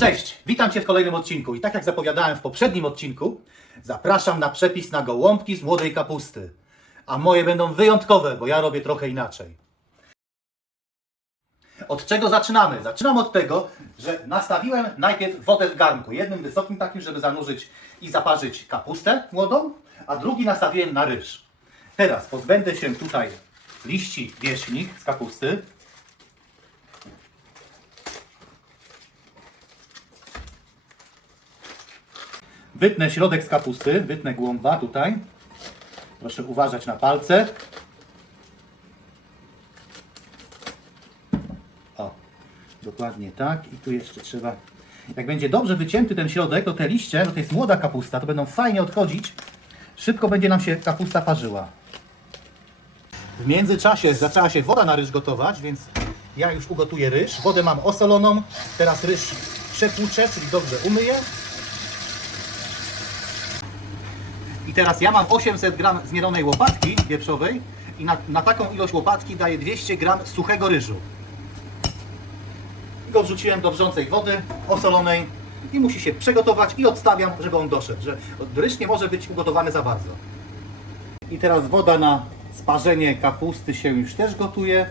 Cześć, witam Cię w kolejnym odcinku i tak jak zapowiadałem w poprzednim odcinku, zapraszam na przepis na gołąbki z młodej kapusty. A moje będą wyjątkowe, bo ja robię trochę inaczej. Od czego zaczynamy? Zaczynam od tego, że nastawiłem najpierw wodę w garnku, jednym wysokim takim, żeby zanurzyć i zaparzyć kapustę młodą, a drugi nastawiłem na ryż. Teraz pozbędę się tutaj liści wierzchnich z kapusty. Wytnę środek z kapusty, wytnę głąba tutaj. Proszę uważać na palce. O, dokładnie tak. I tu jeszcze trzeba... Jak będzie dobrze wycięty ten środek, to te liście, to jest młoda kapusta, to będą fajnie odchodzić. Szybko będzie nam się kapusta parzyła. W międzyczasie zaczęła się woda na ryż gotować, więc ja już ugotuję ryż. Wodę mam osoloną. Teraz ryż przepłuczę, czyli dobrze umyję. I teraz ja mam 800 g zmielonej łopatki wieprzowej i na taką ilość łopatki daję 200 g suchego ryżu. I go wrzuciłem do wrzącej wody osolonej i musi się przegotować i odstawiam, żeby on doszedł, że ryż nie może być ugotowany za bardzo. I teraz woda na sparzenie kapusty się już też gotuje.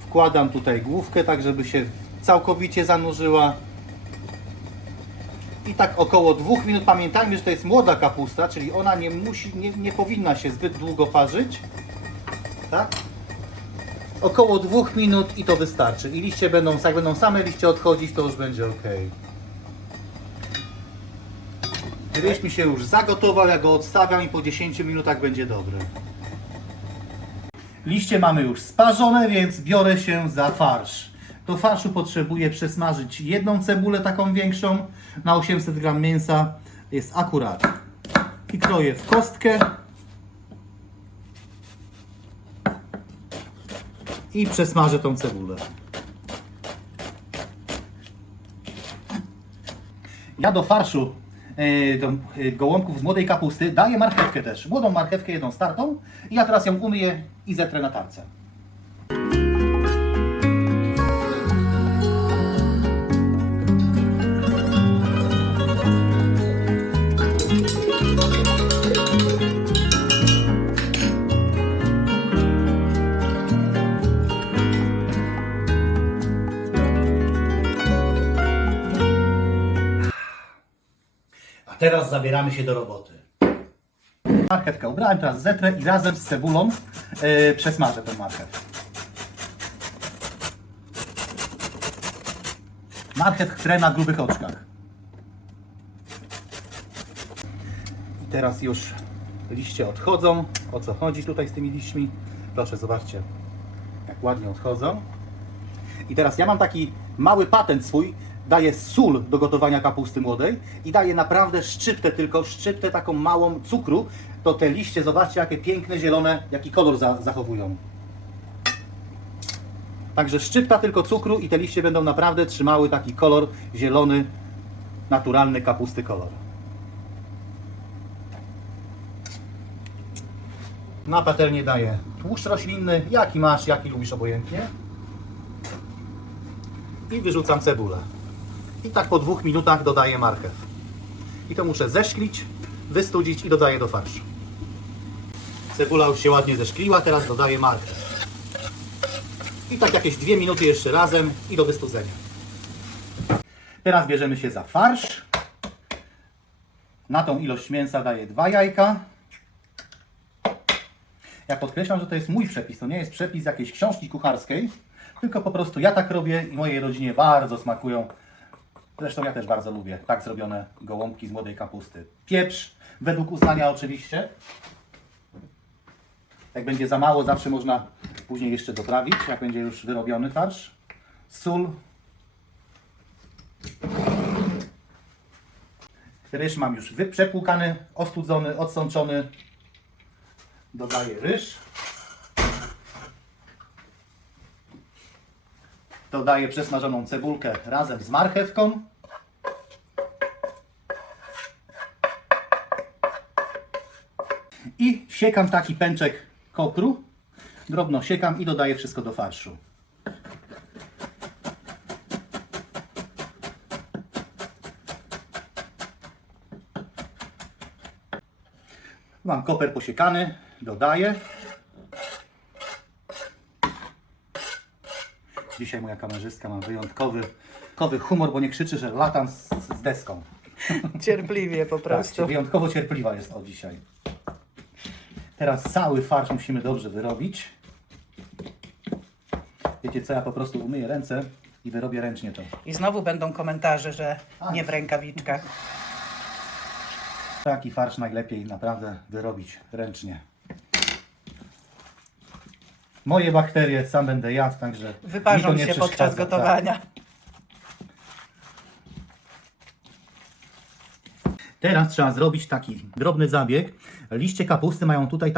Wkładam tutaj główkę, tak żeby się całkowicie zanurzyła. I tak około 2 minut. Pamiętajmy, że to jest młoda kapusta, czyli ona nie powinna się zbyt długo parzyć. Tak? Około 2 minut i to wystarczy. I liście będą, jak będą same liście odchodzić, to już będzie ok. Ryż mi się już zagotował, ja go odstawiam i po 10 minutach będzie dobry. Liście mamy już sparzone, więc biorę się za farsz. Do farszu potrzebuję przesmażyć jedną cebulę taką większą na 800 g mięsa. Jest akurat. I kroję w kostkę. I przesmażę tą cebulę. Ja do farszu do gołąbków z młodej kapusty daję marchewkę też. Młodą marchewkę, jedną startą. I ja teraz ją umyję i zetrę na tarce. Teraz zabieramy się do roboty. Marchewkę ubrałem, teraz zetrę i razem z cebulą przesmażę tę marchew. Marchew trę na grubych oczkach. I teraz już liście odchodzą. O co chodzi tutaj z tymi liśćmi? Proszę, zobaczcie, jak ładnie odchodzą. I teraz ja mam taki mały patent swój. Daję sól do gotowania kapusty młodej i daję naprawdę szczyptę, tylko szczyptę taką małą cukru, to te liście, zobaczcie jakie piękne, zielone, jaki kolor zachowują. Także szczypta tylko cukru i te liście będą naprawdę trzymały taki kolor zielony, naturalny kapusty kolor. Na patelnię daję tłuszcz roślinny, jaki masz, jaki lubisz, obojętnie. I wyrzucam cebulę. I tak po 2 minutach dodaję marchew. I to muszę zeszklić, wystudzić i dodaję do farszu. Cebula już się ładnie zeszkliła, teraz dodaję marchew. I tak jakieś 2 minuty jeszcze razem i do wystudzenia. Teraz bierzemy się za farsz. Na tą ilość mięsa daję 2 jajka. Ja podkreślam, że to jest mój przepis, to nie jest przepis jakiejś książki kucharskiej, tylko po prostu ja tak robię i mojej rodzinie bardzo smakują. Zresztą ja też bardzo lubię tak zrobione gołąbki z młodej kapusty. Pieprz, według uznania oczywiście. Jak będzie za mało, zawsze można później jeszcze doprawić, jak będzie już wyrobiony farsz. Sól. Ryż mam już przepłukany, ostudzony, odsączony. Dodaję ryż. Dodaję przesmażoną cebulkę razem z marchewką. I siekam taki pęczek kopru. Drobno siekam i dodaję wszystko do farszu. Mam koper posiekany, dodaję. Dzisiaj moja kamerzystka ma wyjątkowy humor, bo nie krzyczy, że latam z deską. Cierpliwie po prostu. Tak, wyjątkowo cierpliwa jest od dzisiaj. Teraz cały farsz musimy dobrze wyrobić. Wiecie co, ja po prostu umyję ręce i wyrobię ręcznie to. I znowu będą komentarze, że nie w rękawiczkach. Taki farsz najlepiej naprawdę wyrobić ręcznie. Moje bakterie sam będę jadł, także mi to Wyparzą nie się przeszkadza. podczas Tak. gotowania. Teraz trzeba zrobić taki drobny zabieg. Liście kapusty mają tutaj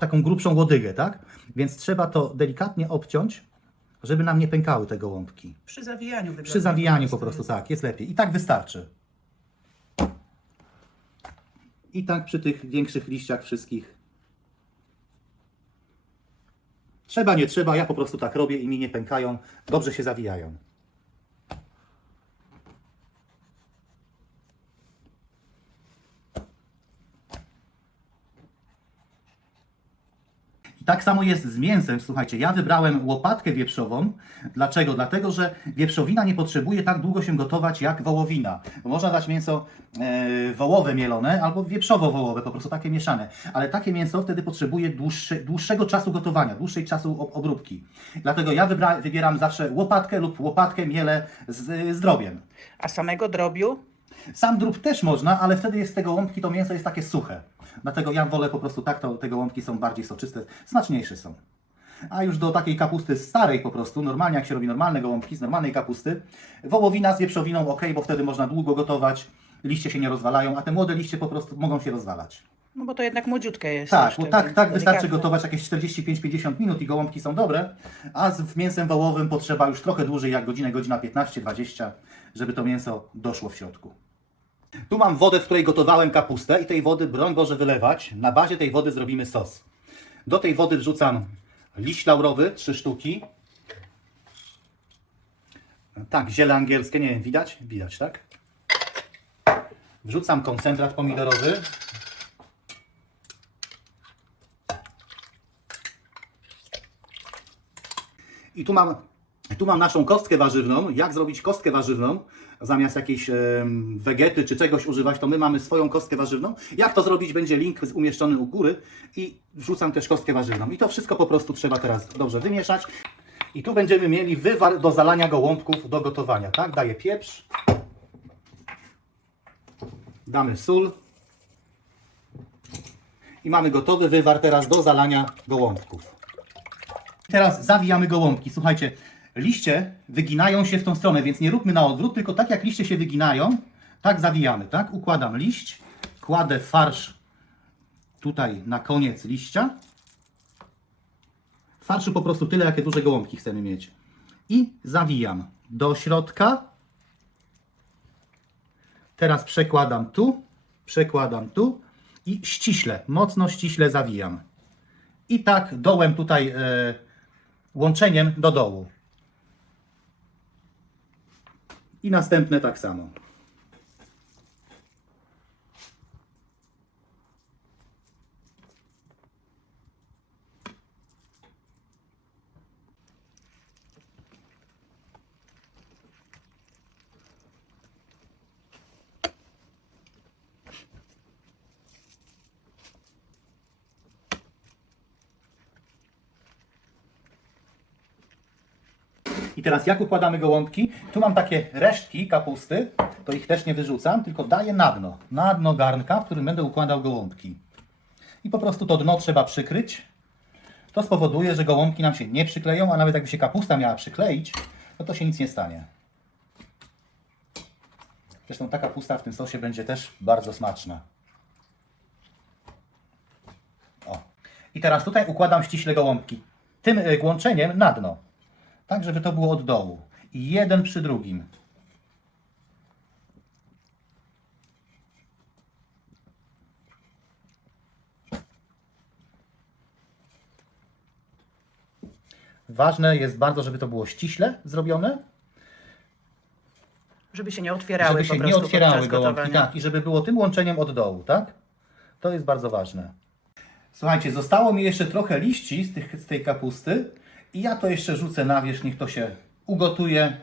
taką grubszą łodygę, tak? Więc trzeba to delikatnie obciąć, żeby nam nie pękały te gołąbki. Przy zawijaniu wygląda. Przy zawijaniu po prostu, tak, jest lepiej. I tak wystarczy. I tak przy tych większych liściach wszystkich. Trzeba, nie trzeba, ja po prostu tak robię i mi nie pękają, dobrze się zawijają. I tak samo jest z mięsem. Słuchajcie, ja wybrałem łopatkę wieprzową. Dlaczego? Dlatego, że wieprzowina nie potrzebuje tak długo się gotować jak wołowina. Można dać mięso wołowe mielone albo wieprzowo-wołowe, po prostu takie mieszane. Ale takie mięso wtedy potrzebuje dłuższego czasu gotowania, dłuższej czasu obróbki. Dlatego ja wybieram zawsze łopatkę lub łopatkę mielę z drobiem. A samego drobiu? Sam drób też można, ale wtedy jest z tego gołąbki, to mięso jest takie suche. Dlatego ja wolę po prostu tak, te gołąbki są bardziej soczyste, smaczniejsze są. A już do takiej kapusty starej po prostu, normalnie jak się robi normalne gołąbki z normalnej kapusty, wołowina z wieprzowiną ok, bo wtedy można długo gotować, liście się nie rozwalają, a te młode liście po prostu mogą się rozwalać. No bo to jednak młodziutkie jest. Tak, jeszcze, bo tak więc wystarczy delikatne. gotować jakieś 45-50 minut i gołąbki są dobre, a z mięsem wołowym potrzeba już trochę dłużej, jak godzinę, godzina 15-20, żeby to mięso doszło w środku. Tu mam wodę, w której gotowałem kapustę i tej wody, broń Boże, wylewać. Na bazie tej wody zrobimy sos. Do tej wody wrzucam liść laurowy, 3 sztuki. Tak, ziele angielskie, nie wiem, widać? Widać, tak? Wrzucam koncentrat pomidorowy. I tu mam naszą kostkę warzywną. Jak zrobić kostkę warzywną? Zamiast jakiejś wegety czy czegoś używać, to my mamy swoją kostkę warzywną. Jak to zrobić? Będzie link umieszczony u góry i wrzucam też kostkę warzywną. I to wszystko po prostu trzeba teraz dobrze wymieszać. I tu będziemy mieli wywar do zalania gołąbków do gotowania. Tak? Daję pieprz. Damy sól. I mamy gotowy wywar teraz do zalania gołąbków. Teraz zawijamy gołąbki. Słuchajcie, liście wyginają się w tą stronę, więc nie róbmy na odwrót, tylko tak jak liście się wyginają, tak zawijamy, tak? Układam liść, kładę farsz tutaj na koniec liścia. Farszu po prostu tyle, jakie duże gołąbki chcemy mieć. I zawijam do środka. Teraz przekładam tu i ściśle, mocno ściśle zawijam. I tak dołem tutaj łączeniem do dołu. I następne tak samo. I teraz jak układamy gołąbki? Tu mam takie resztki kapusty, to ich też nie wyrzucam, tylko daję na dno garnka, w którym będę układał gołąbki. I po prostu to dno trzeba przykryć. To spowoduje, że gołąbki nam się nie przykleją, a nawet jakby się kapusta miała przykleić, to się nic nie stanie. Zresztą ta kapusta w tym sosie będzie też bardzo smaczna. O. I teraz tutaj układam ściśle gołąbki. Tym łączeniem na dno. Tak, żeby to było od dołu. I jeden przy drugim. Ważne jest bardzo, żeby to było ściśle zrobione. Żeby się nie otwierały Żeby się po nie prostu otwierały podczas gołąbki. gotowania. Tak, i żeby było tym łączeniem od dołu, tak? To jest bardzo ważne. Słuchajcie, zostało mi jeszcze trochę liści z tej kapusty i ja to jeszcze rzucę na wierzch, niech to się ugotuje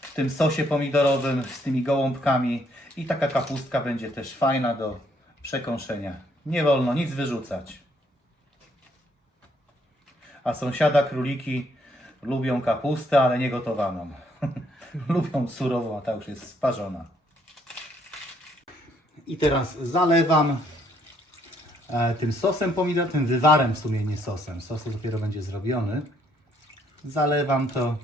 w tym sosie pomidorowym z tymi gołąbkami i taka kapustka będzie też fajna do przekąszenia. Nie wolno nic wyrzucać. A sąsiada króliki lubią kapustę, ale nie gotowaną. Lubią surową, a ta już jest sparzona. I teraz zalewam tym sosem pomidorowym, tym wywarem w sumie, nie sosem. Sos dopiero będzie zrobiony. Zalewam to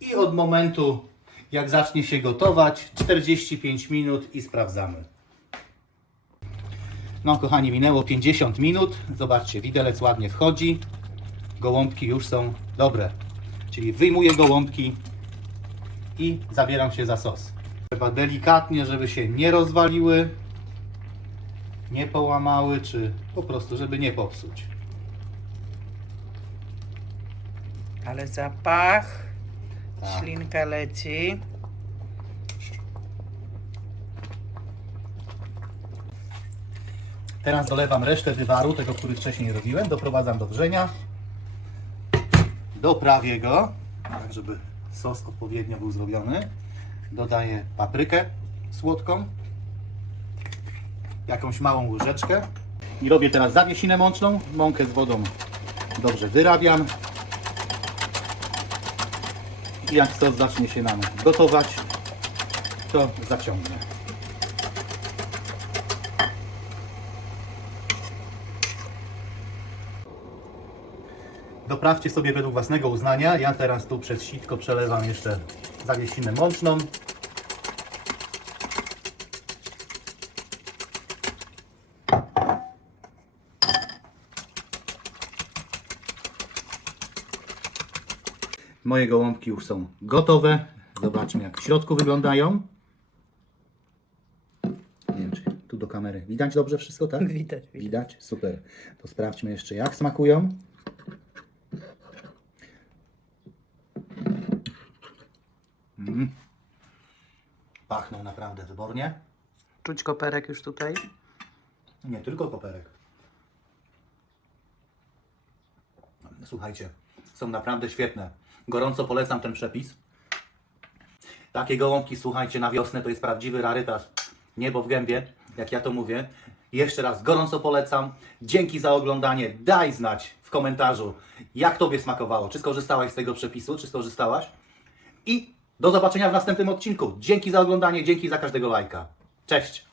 i od momentu, jak zacznie się gotować, 45 minut i sprawdzamy. No kochani, minęło 50 minut. Zobaczcie, widelec ładnie wchodzi. Gołąbki już są dobre. Czyli wyjmuję gołąbki i zabieram się za sos. Trzeba delikatnie, żeby się nie rozwaliły, nie połamały, czy po prostu, żeby nie popsuć. Ale zapach, Tak. ślinka leci. Teraz dolewam resztę wywaru, tego, który wcześniej robiłem. Doprowadzam do wrzenia. Doprawię go, tak żeby sos odpowiednio był zrobiony. Dodaję paprykę słodką, jakąś małą łyżeczkę. I robię teraz zawiesinę mączną. Mąkę z wodą dobrze wyrabiam. I jak sos zacznie się nam gotować, to zaciągnę. Doprawcie sobie według własnego uznania. Ja teraz tu przez sitko przelewam jeszcze zawiesinę mączną. Moje gołąbki już są gotowe. Zobaczmy, jak w środku wyglądają. Nie wiem, czy tu do kamery widać dobrze wszystko, tak? Widać. Widać? Super. To sprawdźmy jeszcze, jak smakują. Pachną naprawdę wybornie. Czuć koperek już tutaj. Nie tylko koperek. Słuchajcie, są naprawdę świetne. Gorąco polecam ten przepis. Takie gołąbki, słuchajcie, na wiosnę to jest prawdziwy rarytas. Niebo w gębie, jak ja to mówię. Jeszcze raz gorąco polecam. Dzięki za oglądanie. Daj znać w komentarzu, jak Tobie smakowało. Czy skorzystałaś z tego przepisu, czy skorzystałaś? I do zobaczenia w następnym odcinku. Dzięki za oglądanie, dzięki za każdego lajka. Cześć!